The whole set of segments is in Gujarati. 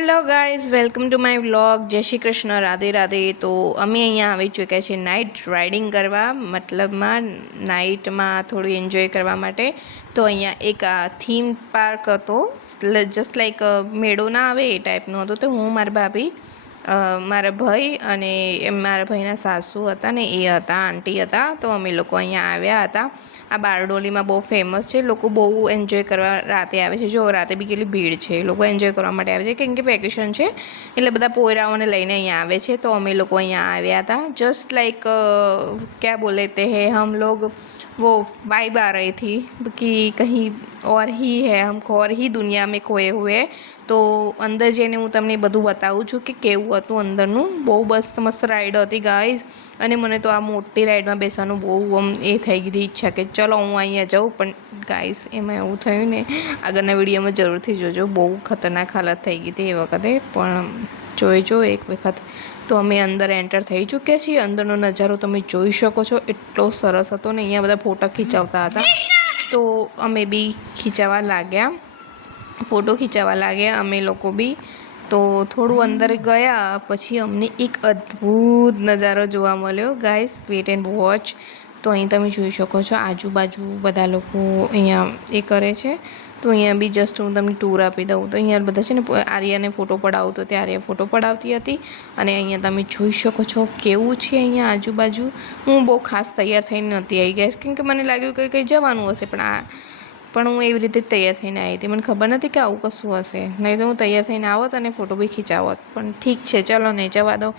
Hello guys, welcome to my vlog. જય શ્રી કૃષ્ણ, રાધે રાધે. તો અમે અહીંયા આવી ચૂક્યા છીએ નાઇટ રાઇડિંગ કરવા, મતલબમાં નાઇટમાં થોડું એન્જોય કરવા માટે. તો અહીંયા એક થીમ પાર્ક હતો, જસ્ટ લાઈક મેળો ના આવે એ ટાઈપનો હતો. તો હું, મારા ભાભી, મારા ભાઈ અને મારા ભાઈના સાસુ હતા ને એ હતા, આંટી હતા. તો અમે લોકો અહીંયા આવ્યા હતા. આ બારડોલીમાં બહુ ફેમસ છે, લોકો બહુ એન્જોય કરવા રાતે આવે છે. જો રાતે બી કેટલી ભીડ છે, લોકો એન્જોય કરવા માટે આવે છે કેમ કે વેકેશન છે એટલે બધા પોયરાઓને લઈને અહીંયા આવે છે. તો અમે લોકો અહીંયા આવ્યા હતા. જસ્ટ લાઈક ક્યાં બોલે તે હે હમ લોગ वो वाइब आ रही थी कि कहीं और ही है, हमको और ही दुनिया में खोए हुए. તો અંદર જઈને હું તમને બધું બતાવું છું કે કેવું હતું અંદરનું. બહુ મસ્ત રાઈડ હતી ગાઈઝ. અને મને તો આ મોટી રાઈડમાં બેસવાનું બહુ એ થઈ ગઈ ઈચ્છા કે ચલો હું અહીંયા જાઉં. પણ ગાઈઝ એમાં એવું થયું ને, આગળના વિડીયોમાં જરૂરથી જોજો, બહુ ખતરનાક હાલત થઈ ગઈ હતી એ વખતે. પણ જોઈજો એક વખત. તો અમે અંદર એન્ટર થઈ ચૂક્યા છીએ. અંદરનો નજારો તમે જોઈ શકો છો, એટલો સરસ હતો ને. અહીંયા બધા ફોટા ખીચાવતા હતા તો અમે બી ફોટો ખીચાવવા લાગ્યા અમે લોકો બી. તો થોડું અંદર ગયા પછી અમને એક અદ્ભુત નજારો જોવા મળ્યો ગાઈસ. Wet and watch. તો અહીં તમે જોઈ શકો છો આજુબાજુ બધા લોકો અહીંયા એ કરે છે. તો અહીંયા બી જસ્ટ હું તમને ટૂર આપી દઉં. તો અહીંયા બધા છે ને આર્યાને ફોટો પડાવતો તે આર્યા ફોટો પડાવતી હતી. અને અહીંયા તમે જોઈ શકો છો કેવું છે અહીંયા આજુબાજુ. હું બહુ ખાસ તૈયાર થઈને નહોતી આવી ગઈ કેમ કે મને લાગ્યું કે કંઈ જવાનું હશે, પણ હું એવી રીતે તૈયાર થઈને આવી હતી. મને ખબર નથી કે આવું કશું હશે, નહીં તો હું તૈયાર થઈને આવત અને ફોટો બી ખીચાવત. પણ ઠીક છે, ચલો નહીં જવા દો.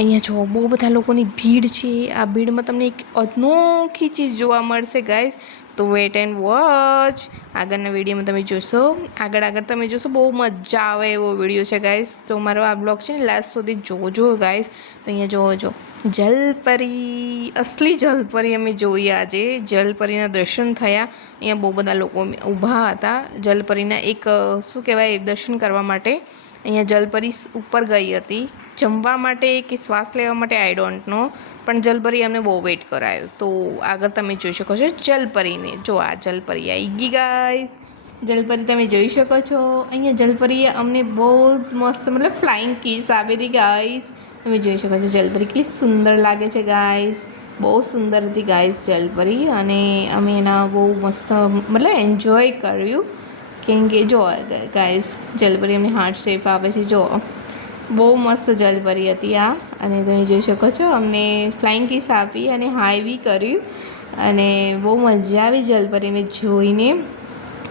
અહીંયા જો બહુ બધા લોકોની ભીડ છે. આ ભીડમાં તમને એક અનોખી ચીજ જોવા મળશે ગાઈઝ. તો વેટ એન્ડ વોચ. આગળના વિડીયોમાં તમે જોશો, આગળ તમે જોશો, બહુ મજા આવે એવો વિડીયો છે ગાઈઝ. તો મારો આ બ્લોગ છે ને લાસ્ટ સુધી જોજો ગાઈઝ. તો અહીંયા જોવો જલપરી, અસલી જલપરી અમે જોઈ. આજે જલપરીના દર્શન થયા. અહીંયા બહુ બધા લોકો ઊભા હતા જલપરીના એક શું કહેવાય દર્શન કરવા માટે. અહીંયા જલપરી ઉપર ગઈ હતી જમવા માટે કે શ્વાસ લેવા માટે, આઈ ડોન્ટ નો. પણ જલપરી અમને બહુ વેઇટ કરાયો. તો આગળ તમે જોઈ શકો છો જલપરીને. જો આ જલપરી આવી ગઈ ગાઈઝ. જલપરી તમે જોઈ શકો છો. અહીંયા જલપરીએ અમને બહુ મસ્ત મતલબ ફ્લાઇંગ કિસ આપી હતી ગાઈઝ. તમે જોઈ શકો છો જલપરી કેટલી સુંદર લાગે છે ગાઈઝ. બહુ સુંદર હતી ગાઈઝ જલપરી. અને અમે એના બહુ મસ્ત મતલબ એન્જોય કર્યું કેમ કે જો ગાઈઝ જલપરી અમને હાર્ટ શેપ આપે છે. જો બહુ મસ્ત જલપરી હતી આ. અને તમે જોઈ શકો છો અમને ફ્લાઇંગ કિસ આપી અને હાઈ બી કર્યું. અને બહુ મજા આવી જલપરીને જોઈને.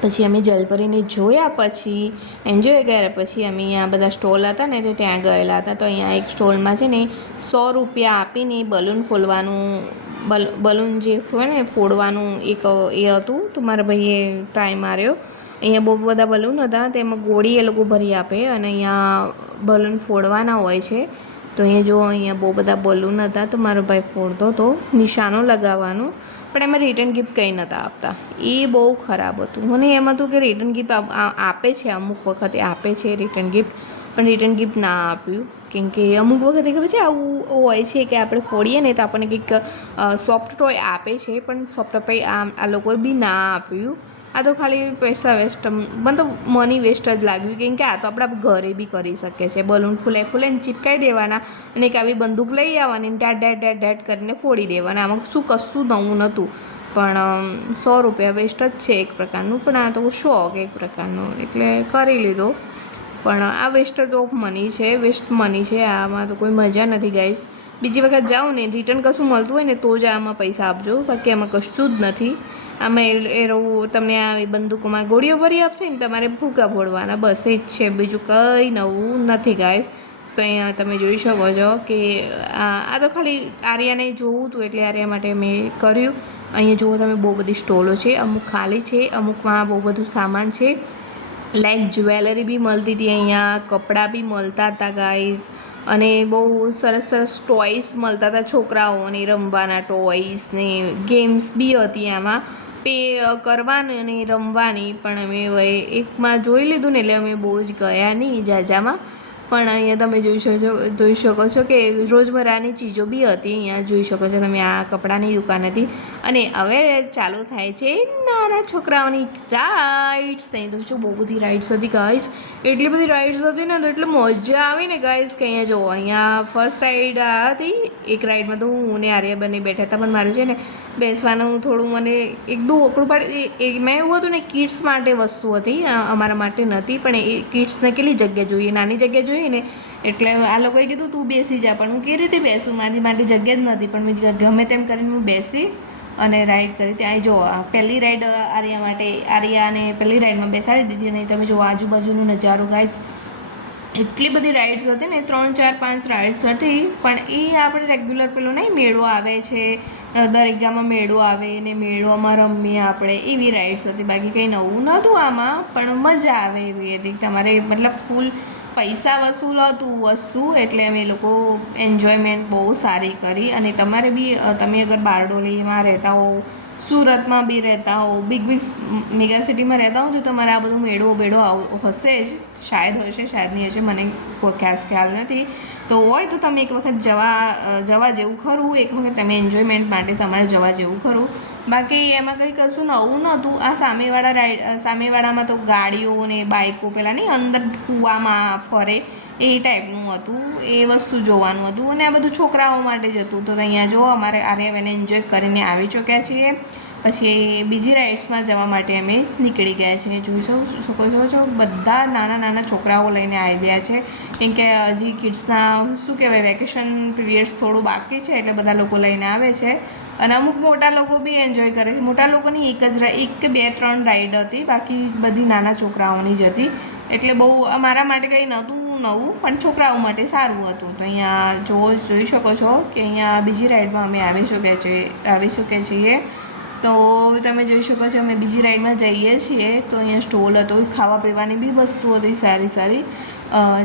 પછી અમે જલપરીને જોયા પછી એન્જોય કર્યા. પછી અમે અહીંયા બધા સ્ટોલ હતા ને તે ત્યાં ગયેલા હતા. તો અહીંયા એક સ્ટોલમાં છે ને 100 રૂપિયા આપીને બલૂન ફોડવાનું, બલૂન જે હોય ને ફોડવાનું એક એ હતું. તો મારા ભાઈએ ટ્રાય માર્યો. અહીંયા બહુ બધા બલૂન હતા, તેમાં ગોળી એ લોકો ભરી આપે અને અહીંયા બલૂન ફોડવાના હોય છે. તો અહીંયા બહુ બધા બલૂન હતા. તો મારો ભાઈ ફોડતો હતો નિશાનો લગાવવાનું. પણ એમાં રિટર્ન ગિફ્ટ કંઈ નહોતા આપતા. એ બહુ ખરાબ હતું. મને એમ હતું કે રિટર્ન ગિફ્ટ આપે છે, અમુક વખતે આપે છે રિટર્ન ગિફ્ટ, પણ રિટર્ન ગિફ્ટ ના આપ્યું. કેમ કે અમુક વખતે ખબર છે આવું હોય છે કે આપણે ફોડીએ ને તો આપણને કંઈક સોફ્ટ ટોય આપે છે, પણ સોફ્ટ ટોય આ લોકોએ બી ના આપ્યું. આ તો ખાલી પૈસા વેસ્ટ, મને તો મની વેસ્ટ જ લાગ્યું. કેમ કે આ તો આપણે ઘરે બી કરી શકીએ છીએ. બલૂન ફૂલે ચીપકાઈ દેવાના અને એક આવી બંદૂક લઈ આવવાની, ડેટ કરીને ફોડી દેવાના. આમાં શું કશું નવું નહોતું. પણ 100 રૂપિયા વેસ્ટ જ છે એક પ્રકારનું. પણ આ તો શોખ એક પ્રકારનો, એટલે કરી લીધો. પણ આ વેસ્ટ ઓફ મની છે, વેસ્ટ મની છે. આમાં તો કોઈ મજા નથી ગાઈસ. બીજી વખત જાઓ ને રિટર્ન કશું મળતું હોય ને તો જ આમાં પૈસા આપજો, બાકી આમાં કશું જ નથી. આમાં તમને આ બંદૂકોમાં ગોળીઓ ભરી આપશે ને તમારે ભૂકા ફોડવાના, બસ એ જ છે, બીજું કંઈ નવું નથી ગાઈસ. તો અહીંયા તમે જોઈ શકો છો કે આ તો ખાલી આર્યાને જોવું હતું એટલે આર્યા માટે મેં કર્યું. અહીંયા જુઓ તમે બહુ બધી સ્ટોલો છે, અમુક ખાલી છે, અમુકમાં બહુ બધું સામાન છે. લાઈક જ્વેલરી બી મળતી હતી અહીંયા, કપડાં બી મળતા હતા ગાઈઝ. અને બહુ સરસ ટોયસ મળતા હતા છોકરાઓને રમવાના. ટોયસ ને ગેમ્સ બી હતી આમાં, પે કરવાની અને રમવાની. પણ અમે એકમાં જોઈ લીધું ને એટલે અમે બહુ જ ગયા નહીં જાજામાં. પણ અહીંયા તમે જોઈ શકો છો કે રોજબરાની ચીજો બી હતી. અહીંયા જોઈ શકો છો તમે, આ કપડાની દુકાન હતી. અને હવે ચાલુ થાય છે નાના છોકરાઓની રાઇડ્સ. ત્યાં તો બહુ બધી રાઇડ્સ હતી ગાઈસ, એટલી બધી રાઇડ્સ હતી ને તો એટલે મજા આવી ને ગાઈસ કે અહીંયા જુઓ, અહીંયા ફર્સ્ટ રાઇડ આ હતી. એક રાઇડમાં તો હું ને આર્યા બંને બેઠા હતા, પણ મારું છે ને બેસવાનું થોડું મને એકદમ ઓકળું પડે. મેં એવું હતું ને કિડ્સ માટે વસ્તુ હતી, અમારા માટે નથી, પણ એ કિડ્સને કેટલી જગ્યા જોઈએ, નાની જગ્યા જોઈએ ને, એટલે આ લોકોએ કીધું તું બેસી જા. પણ હું કેવી રીતે બેસું, મારી માટે જગ્યા જ નથી, પણ મેં ગમે તેમ કરીને હું બેસી અને રાઈડ કરી. ત્યાં જો પહેલી રાઈડ આર્યા માટે, આર્યાને પહેલી રાઈડમાં બેસાડી દીધી. અને તમે જો આજુબાજુનો નજારો ગાઈસ, એટલી બધી રાઇડ્સ હતી ને, 3 4 5 રાઇડ્સ હતી. પણ એ આપણે રેગ્યુલર પેલો નહીં મેળો આવે છે, દરેગામાં મેળો આવે ને મેળોમાં રમીએ આપણે, એવી રાઇડ્સ હતી. બાકી કંઈ નવું નહોતું આમાં, પણ મજા આવે એવી હતી. તમારે મતલબ ફૂલ પૈસા વસૂલ હતું વસ્તુ, એટલે અમે લોકો એન્જોયમેન્ટ બહુ સારી કરી. અને તમારે બી, તમે અગર બારડોલીમાં રહેતા હો, સુરતમાં બી રહેતા હો, બિગ મેગા સિટીમાં રહેતા હો, તો તમારે આ બધું મેળો બેડો હશે જ, શાયદ હશે, શાયદ નહીં હશે, મને કોઈ ખાસ ખ્યાલ નથી. તો હોય તો તમે એક વખત જવા જેવું ખરું, એક વખત તમે એન્જોયમેન્ટ માટે તમારે જવા જેવું ખરું. બાકી એમાં કંઈ કશું નવું નહોતું. આ સામેવાળામાં તો ગાડીઓ ને બાઇકો પેલા નહીં અંદર કૂવામાં ફરે એ ટાઈપનું હતું, એ વસ્તુ જોવાનું હતું. અને આ બધું છોકરાઓ માટે જ હતું. તો અહીંયા જો અમારે આર્યવેને એન્જોય કરીને આવી ચૂક્યા છીએ. પછી બીજી રાઇડ્સમાં જવા માટે અમે નીકળી ગયા છીએ. જોઈ શકો છો બધા નાના નાના છોકરાઓ લઈને આવ્યા છે, કેમ કે હજી કિડ્સના શું કહેવાય વેકેશન પીરિયડ્સ થોડું બાકી છે, એટલે બધા લોકો લઈને આવે છે. અને અમુક મોટા લોકો બી એન્જોય કરે છે. મોટા લોકોની એક કે 2 3 રાઈડ હતી, બાકી બધી નાના છોકરાઓની જ હતી. એટલે બહુ અમારા માટે કંઈ નહોતું નવું, પણ છોકરાઓ માટે સારું હતું. તો અહીંયા જોઈ શકો છો કે અહીંયા બીજી રાઈડમાં અમે આવી શકીએ છીએ. તો તમે જોઈ શકો છો અમે બીજી રાઈડમાં જઈએ છીએ. તો અહીંયા સ્ટોલ હતો, ખાવા પીવાની બી વસ્તુ હતી સારી સારી,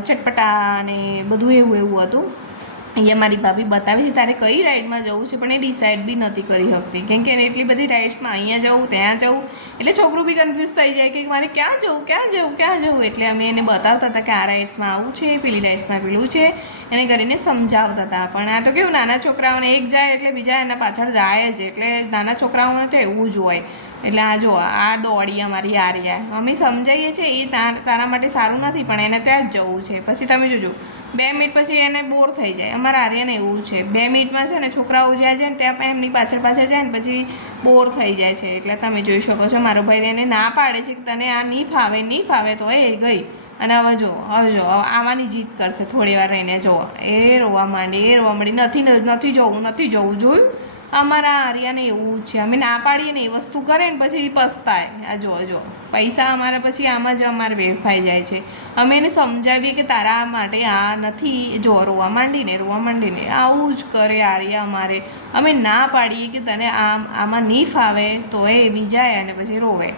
ચટપટા અને બધું એવું હતું. અહીંયા મારી ભાભી બતાવી છે તારે કઈ રાઈડમાં જવું છે, પણ એ ડિસાઇડ બી નથી કરી શકતી, કેમ કે એટલી બધી રાઇડ્સમાં અહીંયા જવું ત્યાં જવું, એટલે છોકરું બી કન્ફ્યુઝ થઈ જાય કે મારે ક્યાં જવું. એટલે અમે એને બતાવતા હતા કે આ રાઇડ્સમાં આવું છે, પેલી રાઇડ્સમાં પેલું છે, એને કરીને સમજાવતા હતા. પણ આ તો કેવું, નાના છોકરાઓને એક જાય એટલે બીજા એના પાછળ જાય જ, એટલે નાના છોકરાઓને તો એવું જ હોય. એટલે આ જો આ દોડી અમારી આર્યા, અમે સમજાવીએ છીએ એ તારા માટે સારું નથી, પણ એને ત્યાં જ જવું છે. પછી તમે જોજો 2 મિનિટ પછી એને બોર થઈ જાય. અમારા આર્યાને એવું છે, 2 મિનિટમાં છે ને છોકરાઓ જ્યાં જાય ને ત્યાં એમની પાછળ જાય ને પછી બોર થઈ જાય છે. એટલે તમે જોઈ શકો છો મારો ભાઈ એને ના પાડે છે કે તને આ નહીં ફાવે તો એ ગઈ. અને હવે જો આવવાની જીદ કરશે થોડી વાર રહીને. જો એ રોવા માંડી, નથી જવું. જોયું અમારા આર્યાને એવું જ છે, અમે ના પાડીએ ને એ વસ્તુ કરે ને પછી પસ્તાય. આ જો પૈસા અમારા પછી આમાં જ અમારે વેડફાઈ જાય છે. અમે એને સમજાવીએ કે તારા માટે આ નથી, જો રોવા માંડીને આવું જ કરે આર્યા અમારે. અમે ના પાડીએ કે તને આમાં નહીં ફાવે તો એ બી જાય અને પછી રોવે.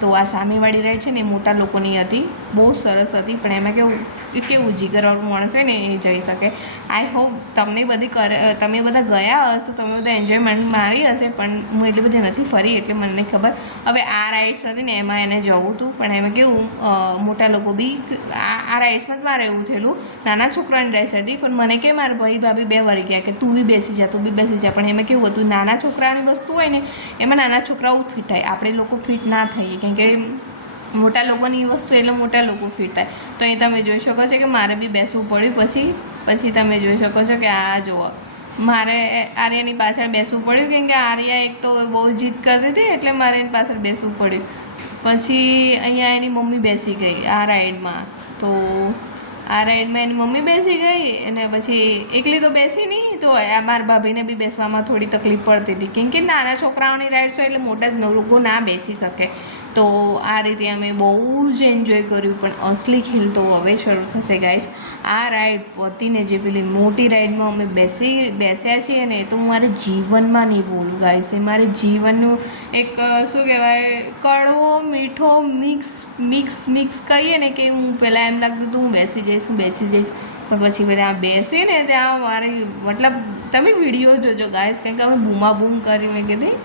તો આ સામેવાળી રાઈડ છે ને એ મોટા લોકોની હતી, બહુ સરસ હતી. પણ એમાં કેવું જીગરવાળું માણસ હોય ને એ જઈ શકે. આઈ હોપ તમે બધા ગયા હશો, તમે બધા એન્જોયમેન્ટ મારી હશે, પણ હું એટલી બધી નથી ફરી એટલે મને નહીં ખબર. હવે આ રાઇડ્સ હતી ને એમાં એને જવું હતું, પણ એમાં કેવું મોટા લોકો બી આ રાઇડ્સમાં જ મારે એવું થયેલું. નાના છોકરાની રાઇડ્સ હતી, પણ મને કે મારા ભાઈ ભાભી 2 વળી ગયા કે તું બી બેસી જા. પણ એમાં કેવું હતું, નાના છોકરાની વસ્તુ હોય ને એમાં નાના છોકરાઓ જ ફિટ થાય, આપણે લોકો ફિટ ના થઈએ, કેમ કે મોટા લોકોની વસ્તુ એટલે મોટા લોકો ફિટ થાય. તો અહીં તમે જોઈ શકો છો કે મારે બી બેસવું પડ્યું. પછી તમે જોઈ શકો છો કે આ જુઓ મારે આર્યાની પાછળ બેસવું પડ્યું, કેમ કે આર્યા એક તો બહુ જીદ કરતી હતી, એટલે મારે એની પાછળ બેસવું પડ્યું. પછી અહીંયા એની મમ્મી બેસી ગઈ આ રાઈડમાં. તો આ રાઈડમાં એની મમ્મી બેસી ગઈ, અને પછી એકલી તો બેસી નહીં, તો મારા ભાભીને બી બેસવામાં થોડી તકલીફ પડતી હતી, કેમ કે નાના છોકરાઓની રાઈડ્સ હોય એટલે મોટા લોકો ના બેસી શકે. તો આ રીતે અમે બહુ જ એન્જોય કર્યું. પણ અસલી ખેલ તો હવે શરૂ થશે ગાઈસ. આ રાઈડ પતીને જે પેલી મોટી રાઈડમાં અમે બેસ્યા છીએ ને, એ તો હું મારે જીવનમાં નહીં ભૂલું ગાઈસ. એ મારે જીવનનું એક શું કહેવાય, કડવો મીઠો મિક્સ કહીએ ને, કે હું પહેલાં એમ લાગતું હતું હું બેસી જઈશ. પણ પછી ત્યાં બેસીને ત્યાં મારી મતલબ તમે વિડીયો જોજો ગાઈસ, કારણ કે અમે બૂમા બૂમ કરી મેં કીધી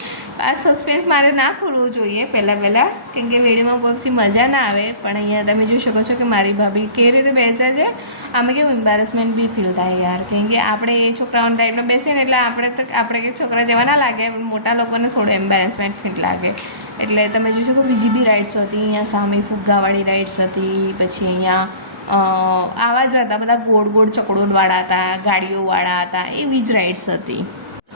આ સસ્પેન્સ મારે ના ખોલવું જોઈએ પહેલાં કેમ કે વિડીયોમાં પછી મજા ના આવે. પણ અહીંયા તમે જોઈ શકો છો કે મારી ભાભી કેવી રીતે બેસે છે. આમાં કેવું એમ્બારેસમેન્ટ બી ફીલ થાય યાર, કેમ કે આપણે એ છોકરાઓના ટાઈપમાં બેસીએ ને એટલે આપણે છોકરા જેવા ના લાગે, મોટા લોકોને થોડું એમ્બારેસમેન્ટ ફીલ લાગે. એટલે તમે જોઈ શકો બીજી બી રાઇડ્સ હતી અહીંયા સામે, ફુગ્ગાવાળી રાઇડ્સ હતી, પછી અહીંયા આવા જ હતા બધા ગોળ ચકડોળવાળા હતા, ગાડીઓવાળા હતા, એવી જ રાઇડ્સ હતી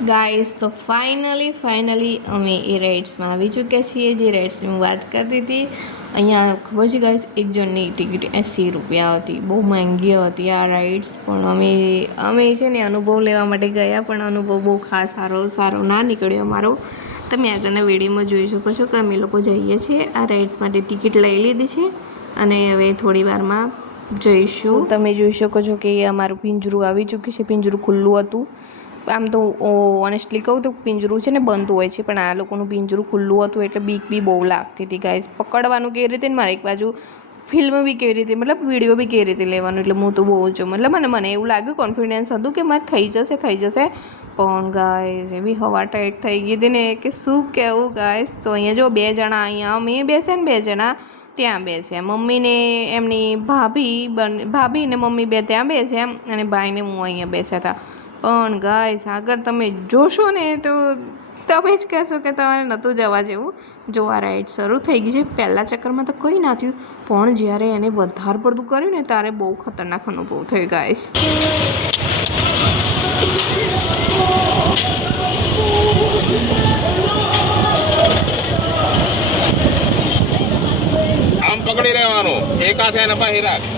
ગાઈસ. તો ફાઇનલી અમે એ રાઇડ્સમાં આવી ચૂક્યા છીએ, જે રાઇડ્સની હું વાત કરતી હતી. અહીંયા ખબર છે ગાઈસ, એક જણની ટિકિટ 80 રૂપિયા હતી, બહુ મોંઘી હતી આ રાઇડ્સ. પણ અમે છે ને અનુભવ લેવા માટે ગયા, પણ અનુભવ બહુ ખાસ સારો ના નીકળ્યો અમારો. તમે આગળના વિડીયોમાં જોઈ શકો છો કે અમે લોકો જઈએ છીએ આ રાઇડ્સ માટે, ટિકિટ લઈ લીધી છે અને હવે થોડી વારમાં જઈશું. તમે જોઈ શકો છો કે અમારું પિંજરું આવી ચૂક્યું છે. પિંજરું ખુલ્લું હતું. આમ તો ઓનેસ્ટલી કહું તો પિંજરું છે ને બંધ હોય છે, પણ આ લોકોનું પિંજરું ખુલ્લું હતું એટલે બીક બી બહુ લાગતી હતી ગાઈસ. પકડવાનું કેવી રીતે ને મારે એક બાજુ ફિલ્મ બી કેવી રીતે, મતલબ વિડીયો બી કેવી રીતે લેવાનું, એટલે હું તો બહુ જ મતલબ મને એવું લાગ્યું, કોન્ફિડન્સ હતું કે મારે થઈ જશે. પણ ગાઈસ એવી હવા ટાઈટ થઈ ગઈ હતી ને કે શું કહેવું ગાઈસ. તો અહીંયા જો 2 જણા અહીંયા અમે બેસ્યા ને 2 જણા ત્યાં બેસ્યા, મમ્મીને એમની ભાભી ને મમ્મી બે ત્યાં બેસ્યા અને ભાઈને હું અહીંયા બેસ્યા હતા. પણ ગાઈસ આગળ તમે જોશો ને તો તમે જ કહેશો કે તમારે નહોતું જવા જેવું. જો આ રાઈડ શરૂ થઈ ગઈ છે. પહેલાં ચક્કરમાં તો કંઈ ના થયું, પણ જ્યારે એને વધારે પડતું કર્યું ને ત્યારે બહુ ખતરનાક અનુભવ થયો ગાઈસ. આમ પકડી રહેવાનું, એક હાથે એને પાહી રાખ.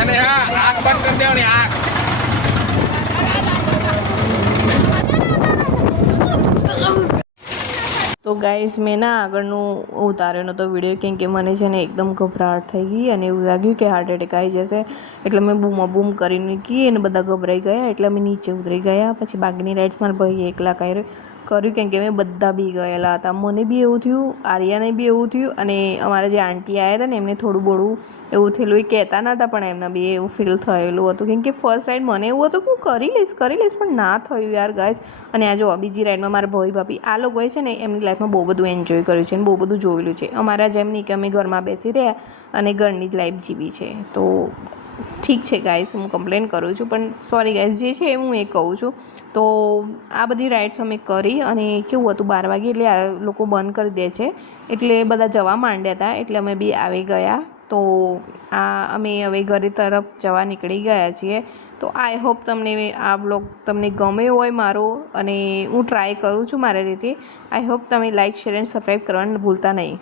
અને હા, આંખ બંધ કરી દેવાની, આંખ. તો ગાઈસ મેં ના આગળનું ઉતાર્યો નહોતો વિડીયો, કેમ કે મને છે ને એકદમ ગભરાટ થઈ ગઈ અને એવું લાગ્યું કે હાર્ટ એટેક આવી જશે. એટલે મેં બૂમ કરીને કી અને બધા ગભરાઈ ગયા, એટલે અમે નીચે ઉતરી ગયા. પછી બાગની રાઇડ્સ મારા ભાઈએ એકલા કર્યું, કેમ કે અમે બધા બી ગયેલા હતા. મને બી એવું થયું, આર્યાને બી એવું થયું, અને અમારા જે આંટી આવ્યા હતા ને એમને થોડું બોડું એવું થયેલું. એ કહેતા નહોતા પણ એમને બી એવું ફીલ થયેલું હતું, કેમ કે ફર્સ્ટ રાઇડ મને એવું હતું કે હું કરી લઈશ, પણ ના થયું યાર ગાઈસ. અને આ જો બીજી રાઇડમાં મારા ભાભી આ લોકોએ છે ને એમની લાઈફમાં બહુ બધું એન્જોય કર્યું છે અને બહુ બધું જોયેલું છે. અમારા જેમ નહીં કે અમે ઘરમાં બેસી રહ્યા અને ઘરની જ લાઈફ જીવી છે. તો ઠીક છે ગાઈસ, હું કમ્પ્લેન કરું છું, પણ સોરી ગાઈસ, જે છે હું એ કહું છું. તો આ બધી રાઇડ્સ અમે કરી અને કેવું હતું 12 વાગે એટલે આ લોકો બંધ કરી દે છે, એટલે બધા જવા માંડ્યા હતા, એટલે અમે બી આવી ગયા. તો અમે હવે ઘરે તરફ જવા નીકળી ગયા છીએ. તો આઈ હોપ તમને આ વ્લોગ તમને ગમ્યો હોય મારો, અને હું ટ્રાય કરું છું મારી રીતે. આઈ હોપ તમે લાઇક, શેર એન્ડ સબસ્ક્રાઈબ કરવાનું ભૂલતા નહીં.